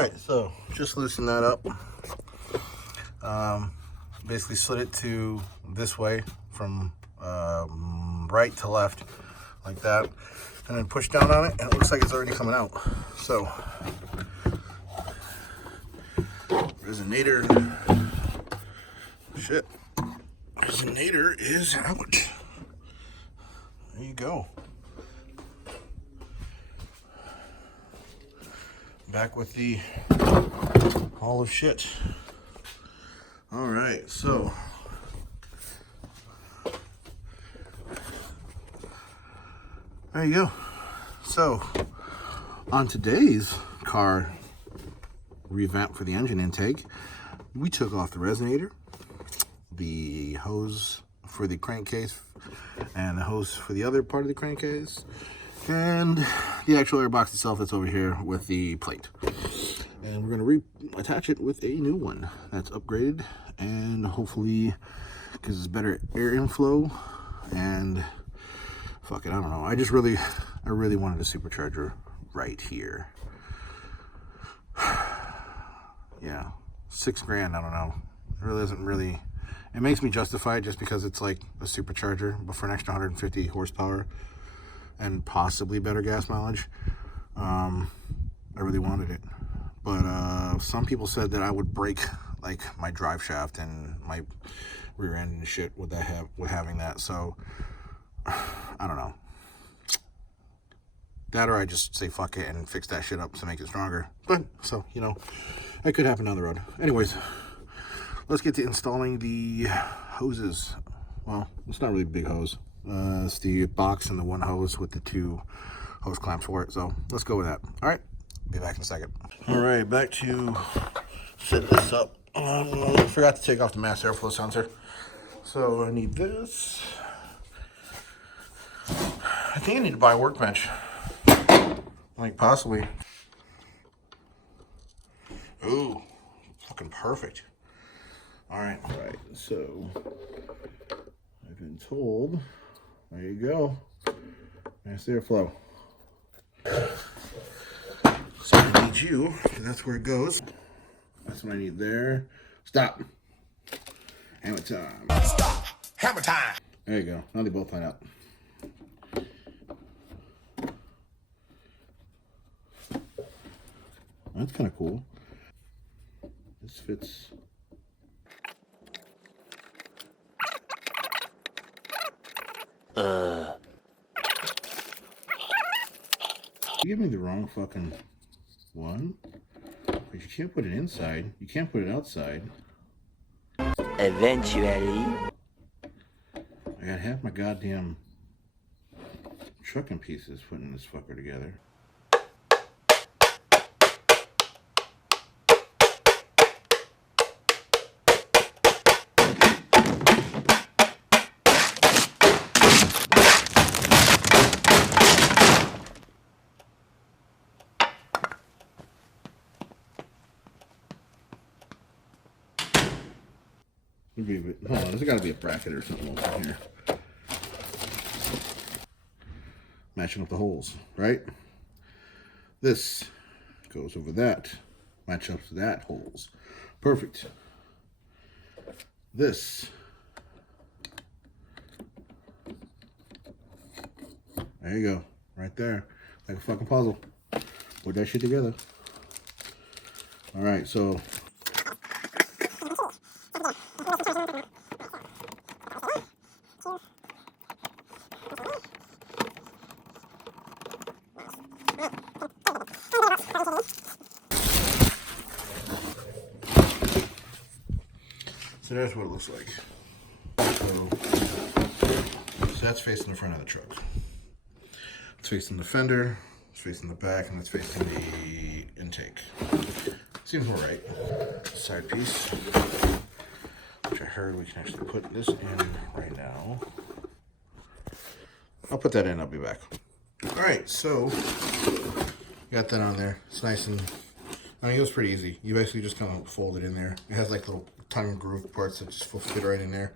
right, so just loosen that up. Basically slid it to this way from right to left, like that, and then push down on it, and it looks like it's already coming out. So, resonator, shit, resonator is out. There you go. Back with the haul of shit. All right, so there you go. So on today's car revamp for the engine intake, we took off the resonator, the hose for the crankcase, and the hose for the other part of the crankcase, and the actual airbox itself that's over here with the plate. And we're going to reattach it with a new one that's upgraded, and hopefully gives us better air inflow. And fuck it, I don't know. I really wanted a supercharger right here. Yeah, $6,000. I don't know. It really isn't really. It makes me justify it just because it's like a supercharger, but for an extra 150 horsepower and possibly better gas mileage, I really wanted it. But some people said that I would break like my drive shaft and my rear end and shit with having that. So I don't know. That or I just say fuck it and fix that shit up to make it stronger. But so, you know, it could happen down the road. Anyways, let's get to installing the hoses. Well, it's not really a big hose. It's the box and the one hose with the two hose clamps for it. So let's go with that. All right, be back in a second. All right, back to set this up. I forgot to take off the mass airflow sensor. So I need this. I think I need to buy a workbench. Like possibly. Ooh, fucking perfect. All right, so I've been told, there you go, mass airflow. So I need you, because that's where it goes. That's what I need there. Stop. Hammer time. Stop. Hammer time. There you go. Now they both line up. That's kind of cool. This fits. You give me the wrong fucking one. But you can't put it inside. You can't put it outside. Eventually. I got half my goddamn trucking pieces putting this fucker together. Hold on, there's got to be a bracket or something over here. Matching up the holes, right? This goes over that. Match up to that holes. Perfect. This. There you go. Right there. Like a fucking puzzle. Put that shit together. Alright, so there's what it looks like. So that's facing the front of the truck. It's facing the fender, it's facing the back, and it's facing the intake. Seems more right. Side piece, which I heard we can actually put this in right now. I'll put that in, I'll be back. All right, so got that on there. It's nice and, I mean, it was pretty easy. You basically just kind of fold it in there. It has like little tongue groove parts that just will fit right in there.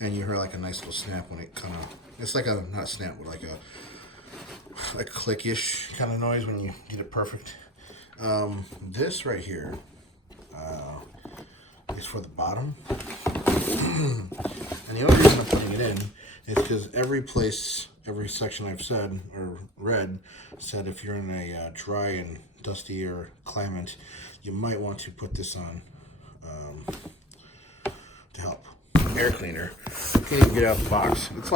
And you hear like a nice little snap when it kind of, it's like a, not snap, but like a click-ish kind of noise when you get it perfect. This right here is for the bottom. And the only reason I'm putting it in is because every section I've said or read said if you're in a dry and dusty or clement, you might want to put this on to help. Air cleaner. Can't even get out of the box. It's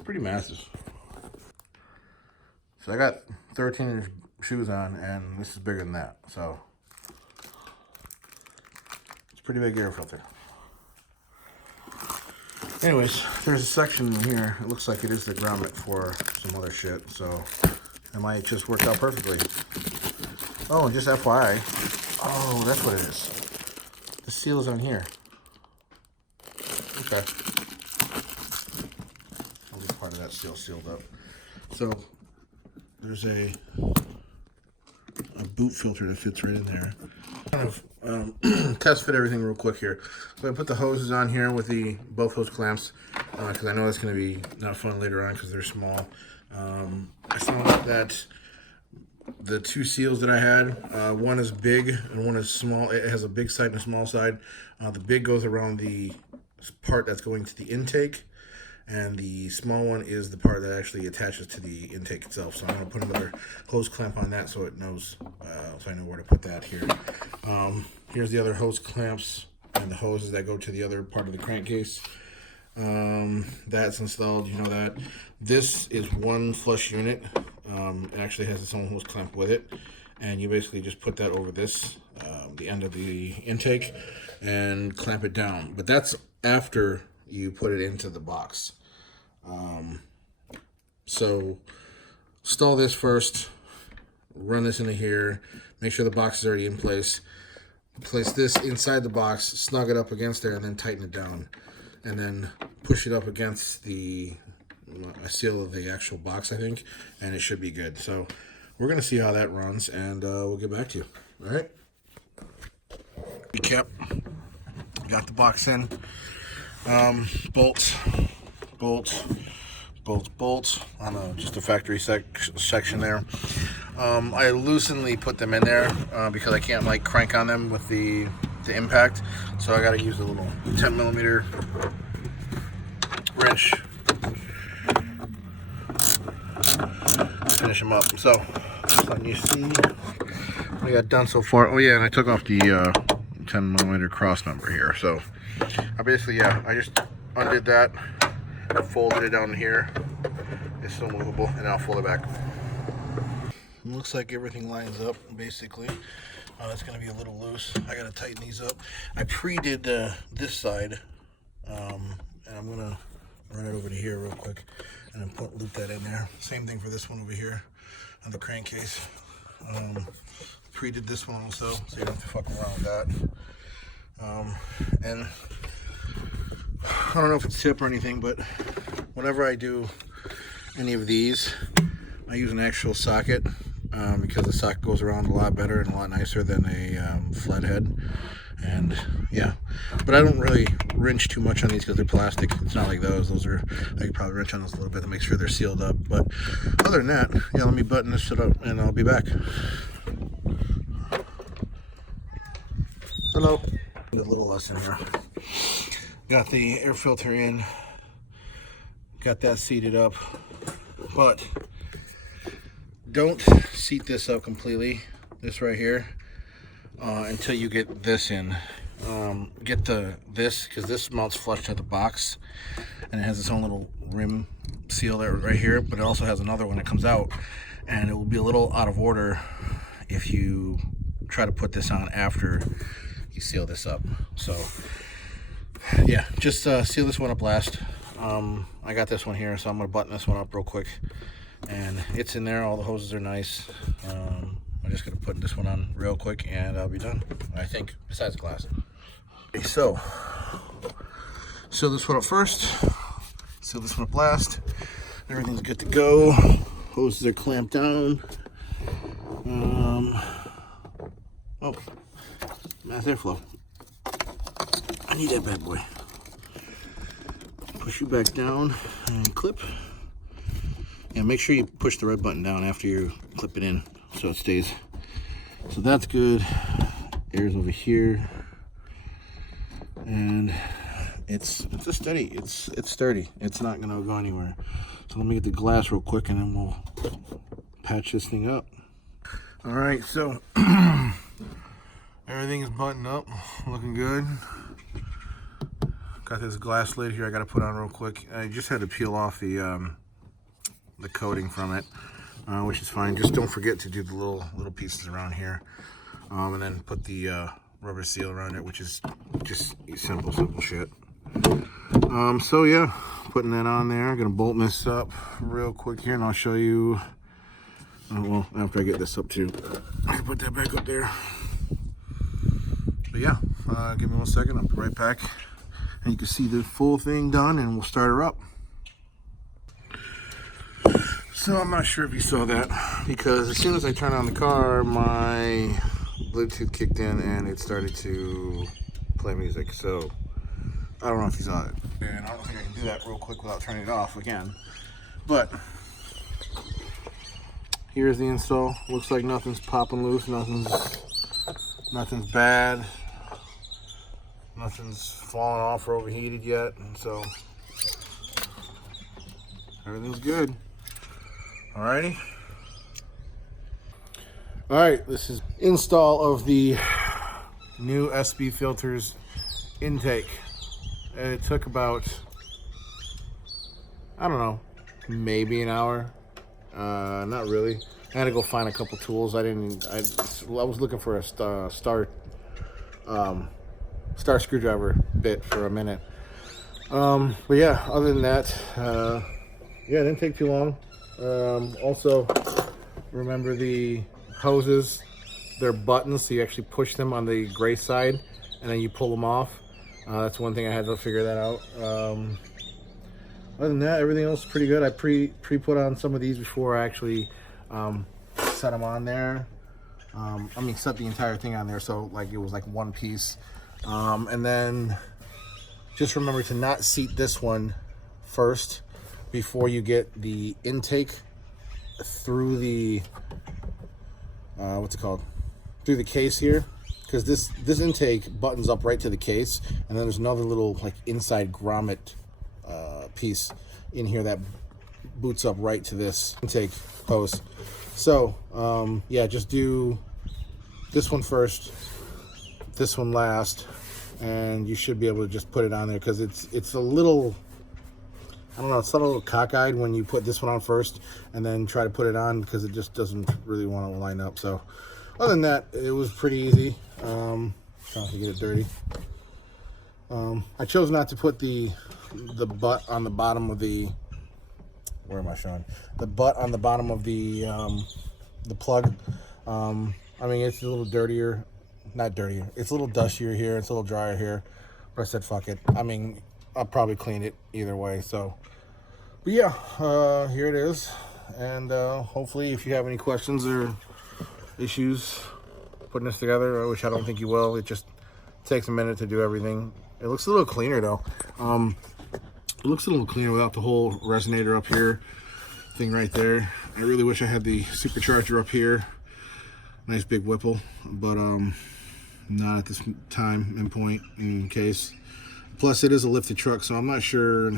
pretty massive. So I got 13-inch shoes on, and this is bigger than that. So it's a pretty big air filter. Anyways, there's a section in here. It looks like it is the grommet for some other shit, so it might just work out perfectly. Oh, and just FYI. Oh, that's what it is. The seal is on here. Okay. I'll get part of that seal sealed up. So there's a boot filter that fits right in there. Kind of test fit everything real quick here. So I put the hoses on here with both hose clamps because I know that's going to be not fun later on because they're small. I found out that the two seals that I had, one is big and one is small. It has a big side and a small side. The big goes around the part that's going to the intake, and the small one is the part that actually attaches to the intake itself. So I'm going to put another hose clamp on that so it knows, so I know where to put that here. Here's the other hose clamps and the hoses that go to the other part of the crankcase. That's installed, you know that. This is one flush unit. It actually has its own hose clamp with it, and you basically just put that over this, the end of the intake, and clamp it down. But that's after you put it into the box. So install this first, run this into here, make sure the box is already in place, place this inside the box, snug it up against there, and then tighten it down, and then push it up against the seal of the actual box, I think, and it should be good. So we're gonna see how that runs, and we'll get back to you. All right, recap. Got the box in. Bolts on just a factory section there. I loosenly put them in there because I can't like crank on them with the impact, so I got to use a little 10mm wrench to finish them up. So you see what I got done so far. Oh yeah, and I took off the 10mm cross member here. So I basically, I just undid that, folded it down here. It's still movable, and I'll fold it back. It looks like everything lines up, basically. It's going to be a little loose. I got to tighten these up. I pre-did this side, and I'm going to run it over to here real quick, and then loop that in there. Same thing for this one over here on the crankcase. Pre-did this one also, so you don't have to fuck around with that. And I don't know if it's tip or anything, but whenever I do any of these, I use an actual socket because the socket goes around a lot better and a lot nicer than a flathead. And yeah, but I don't really wrench too much on these because they're plastic. It's not like those. Those are, I could probably wrench on those a little bit to make sure they're sealed up. But other than that, yeah, let me button this shit up and I'll be back. Hello. A little lesson here. Got the air filter in, got that seated up, but don't seat this up completely, this right here, until you get this in. Get this, because this mounts flush to the box, and it has its own little rim seal there right here, but it also has another one that comes out, and it will be a little out of order if you try to put this on after you seal this up. So yeah, just seal this one up last. I got this one here, so I'm gonna button this one up real quick, and it's in there. All the hoses are nice. I'm just gonna put this one on real quick and I'll be done, I think, besides the glass. Okay, so seal this one up first, seal this one up last. Everything's good to go. Hoses are clamped down. Oh, mass airflow. I need that bad boy. Push you back down and clip. And make sure you push the red button down after you clip it in. so it stays. So that's good. Air's over here, and it's a steady. It's sturdy. It's not gonna go anywhere. So let me get the glass real quick, and then we'll patch this thing up. All right, so everything is buttoned up, looking good. Got this glass lid here I got to put on real quick. I just had to peel off the coating from it, which is fine. Just don't forget to do the little pieces around here, and then put the rubber seal around it, which is just simple shit. So yeah, putting that on there. I'm gonna bolt this up real quick here, and I'll show you. Well, after I get this up too, I can put that back up there. But yeah, give me 1 second. I'll be right back. And you can see the full thing done, and we'll start her up. So I'm not sure if you saw that, because as soon as I turned on the car, my Bluetooth kicked in and it started to play music. So I don't know if you saw it, and I don't think I can do that real quick without turning it off again. But here's the install. Looks like nothing's popping loose, nothing's bad. Nothing's fallen off or overheated yet, and so everything's good. Alrighty. Alright, this is install of the new S&P filters intake. It took about, I don't know, maybe an hour. Not really. I had to go find a couple tools. I was looking for a star screwdriver bit for a minute. But yeah, other than that, yeah, it didn't take too long. Also, remember the hoses, they're buttons, so you actually push them on the gray side and then you pull them off. That's one thing I had to figure that out. Other than that, everything else is pretty good. I pre-put on some of these before I actually set them on there. I mean, set the entire thing on there, so like it was like one piece. And then just remember to not seat this one first before you get the intake through the through the case here, because this intake buttons up right to the case, and then there's another little like inside grommet piece in here that boots up right to this intake post. So yeah, just do this one first, this one last, and you should be able to just put it on there, because it's a little, I don't know, it's a little cockeyed when you put this one on first and then try to put it on, because it just doesn't really want to line up. So other than that, it was pretty easy. Trying to get it dirty. I chose not to put the butt on the bottom of the, where am I showing? The butt on the bottom of the plug. I mean, it's a little dirtier. Not dirtier. It's a little dustier here. It's a little drier here. But I said, fuck it. I mean, I'll probably clean it either way. So, but yeah, here it is. And hopefully, if you have any questions or issues putting this together, which I don't think you will, it just takes a minute to do everything. It looks a little cleaner though. It looks a little cleaner without the whole resonator up here thing right there. I really wish I had the supercharger up here. Nice big Whipple, but not at this time and point in case. Plus, it is a lifted truck, so I'm not sure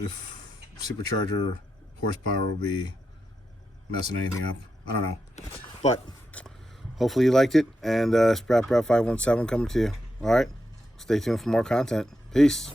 if supercharger horsepower will be messing anything up. I don't know, but hopefully you liked it. And Sprat 517 coming to you. All right, stay tuned for more content. Peace.